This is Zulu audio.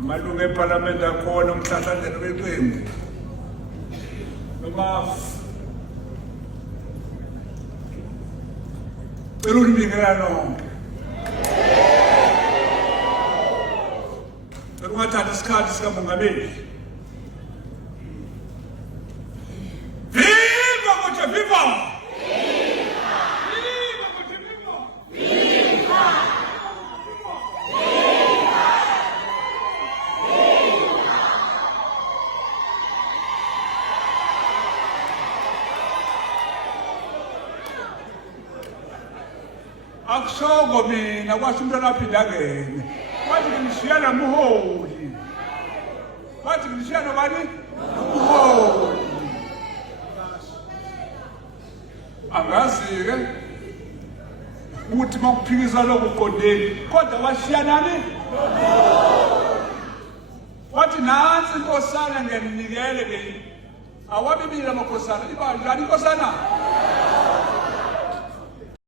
amalungu eParliament akhona umhlahlandlela weqembu noma belulibingelela nonke ungathatha isikhathi sikamongameli. Viva Cote Viva! Viva Cote Viva! Viva! Akusoko mina kwasho umntwana aphinda ngene. Wathi ngishiya namuholi. Wathi ngishiya nobani? Namuholi. Angazi-ke ukuthi makuphikisa lokho uqondeni kodwa washiya nani? Wathi nansi inkosana ngiyanikele ke awabibili amakhosana ibandla inkosana